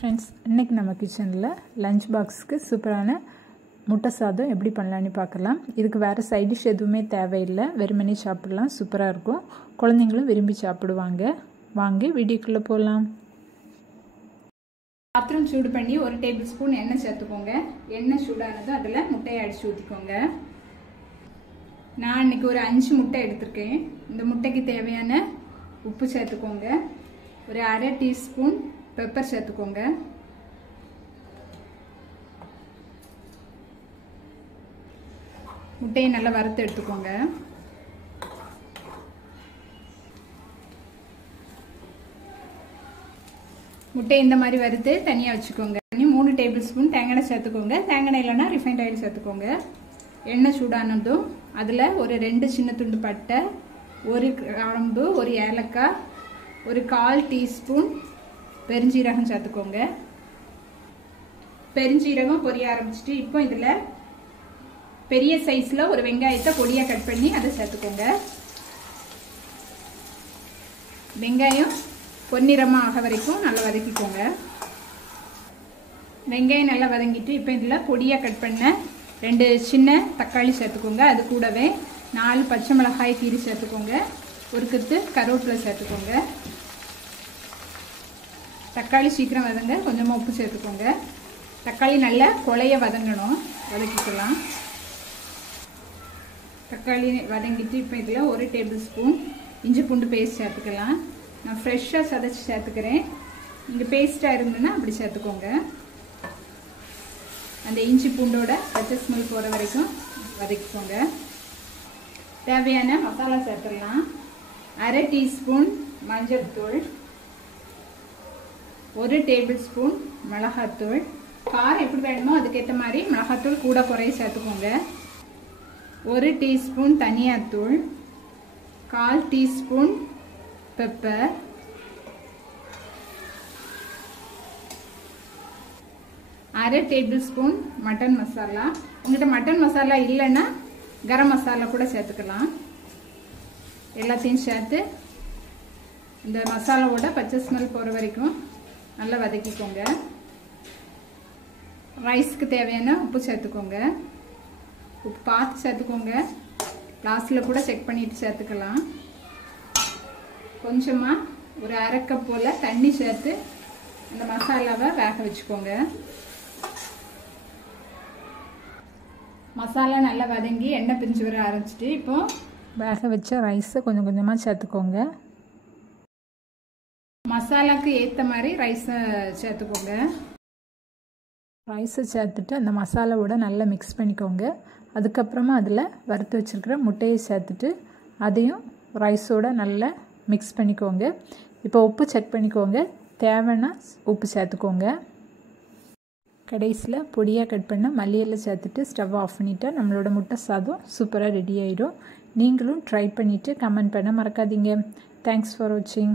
Friends इनके நம்ம கிச்சன்ல லஞ்ச் பாக்ஸ்க்கு சூப்பரான முட்டை சாதம் எப்படி பண்ணலாம்னு பார்க்கலாம். இதுக்கு வேற சைடு டிஷ் எதுவுமே தேவையில்லை. வெறுமனே சாப்பிடலாம். சூப்பரா இருக்கும். குழந்தைகளும் விரும்பி சாப்பிடுவாங்க. வாங்க வீடியோக்குள்ள போலாம். பாத்திரம் சூடு பண்ணி 1 டேபிள்ஸ்பூன் எண்ணெய் சேர்த்துக்கோங்க. எண்ணெய் சூடானதும் அதுல முட்டையை அடிச்சு ஊத்திக்கோங்க. நான் இன்னைக்கு ஒரு 5 முட்டை எடுத்துர்க்கேன். இந்த முட்டைக்கு தேவையான உப்பு சேர்த்துக்கோங்க. ஒரு 1/2 டீஸ்பூன் பெப்பர் சேர்த்துக்கோங்க. முட்டையை நல்லா வறுத்து எடுத்துக்கோங்க. முட்டை இந்த மாதிரி வறுத்து தனியாக வச்சுக்கோங்க. 3 டேபிள்ஸ்பூன் தேங்காய் சேர்த்துக்கோங்க. தேங்காய் இல்லைன்னா ரிஃபைண்ட் ஆயில் சேர்த்துக்கோங்க. எண்ணெய் சூடானதும் அதில் ஒரு 2 சின்ன துண்டு பட்டை, 1 கிராம்பு, 1 ஏலக்காய், ஒரு 1/4 டீஸ்பூன் பெருஞ்சீரகம் சேர்த்துக்கோங்க. பெருஞ்சீரகம் பொரிய ஆரம்பிச்சிட்டு இப்போ இதில் பெரிய சைஸில் ஒரு வெங்காயத்தை பொடியாக கட் பண்ணி அதை சேர்த்துக்கோங்க. வெங்காயம் பொன்னிறமாக ஆக வரைக்கும் நல்லா வதக்கிக்கோங்க. வெங்காயம் நல்லா வதங்கிட்டு இப்போ இதில் பொடியாக கட் பண்ண 2 சின்ன தக்காளி சேர்த்துக்கோங்க. அது கூடவே 4 பச்சை மிளகாய் கீரி சேர்த்துக்கோங்க. ஒரு கொத்து கருவேப்பிலை சேர்த்துக்கோங்க. தக்காளி சீக்கிரம் வதங்க கொஞ்சமாக உப்பு சேர்த்துக்கோங்க. தக்காளி நல்லா கொலைய வதங்கணும். வதக்கிக்கலாம். தக்காளி வதங்கிட்டு இப்போ இதில் 1 டேபிள்ஸ்பூன் இஞ்சி பூண்டு பேஸ்ட் சேர்த்துக்கலாம். நான் ஃப்ரெஷ்ஷாக சதைச்சி சேர்த்துக்கிறேன். நீங்கள் பேஸ்ட்டாக இருந்ததுன்னா அப்படி சேர்த்துக்கோங்க. அந்த இஞ்சி பூண்டோட பச்சை ஸ்மெல் போகிற வரைக்கும் வதக்கிக்கோங்க. தேவையான மசாலா சேர்த்துடலாம். 1/2 டீஸ்பூன் மஞ்சள் தூள், 1 டேபிள்ஸ்பூன் மிளகாத்தூள். காரம் எப்படி வேணுமோ அதுக்கேற்ற மாதிரி மிளகாத்தூள் கூட குறைய சேர்த்துக்கோங்க. 1 டீஸ்பூன் தனியாத்தூள், 1/4 teaspoon pepper, 1/2 tablespoon mutton masala. உங்கள்கிட்ட மட்டன் மசாலா இல்லைன்னா கரம் மசாலா கூட சேர்த்துக்கலாம். எல்லாத்தையும் சேர்த்து இந்த மசாலாவோட பச்சை ஸ்மெல் போகிற வரைக்கும் நல்லா வதக்கிக்கோங்க. ரைஸ்க்கு தேவையான உப்பு சேர்த்துக்கோங்க. உப்பு பார்த்து சேர்த்துக்கோங்க. லாஸ்ட்டில் கூட செக் பண்ணிட்டு சேர்த்துக்கலாம். கொஞ்சமாக ஒரு 1/2 கப் போல் தண்ணி சேர்த்து அந்த மசாலாவை வேக வச்சுக்கோங்க. மசாலா நல்லா வதங்கி எண்ணெய் பிரிஞ்சு வர ஆரம்பிச்சிட்டு இப்போ வேக வச்ச ரைஸை கொஞ்சம் கொஞ்சமாக சேர்த்துக்கோங்க. மசாலாவுக்கு ஏற்ற மாதிரி ரைஸை சேர்த்துக்கோங்க. ரைஸை சேர்த்துட்டு அந்த மசாலாவோட நல்லா மிக்ஸ் பண்ணிக்கோங்க. அதுக்கப்புறமா அதில் வறுத்து வச்சுருக்கிற முட்டையை சேர்த்துட்டு அதையும் ரைஸோட நல்லா மிக்ஸ் பண்ணிக்கோங்க. இப்போ உப்பு செக் பண்ணிக்கோங்க. தேவைன்னா உப்பு சேர்த்துக்கோங்க. கடைசியில் பொடியாக கட் பண்ண மல்லியெல்லாம் சேர்த்துட்டு ஸ்டவ் ஆஃப் பண்ணிவிட்டு நம்மளோட முட்டை சாதம் சூப்பராக ரெடி ஆகிடும். நீங்களும் ட்ரை பண்ணிவிட்டு கமெண்ட் பண்ண மறக்காதீங்க. தேங்க்ஸ் ஃபார் வாட்சிங்.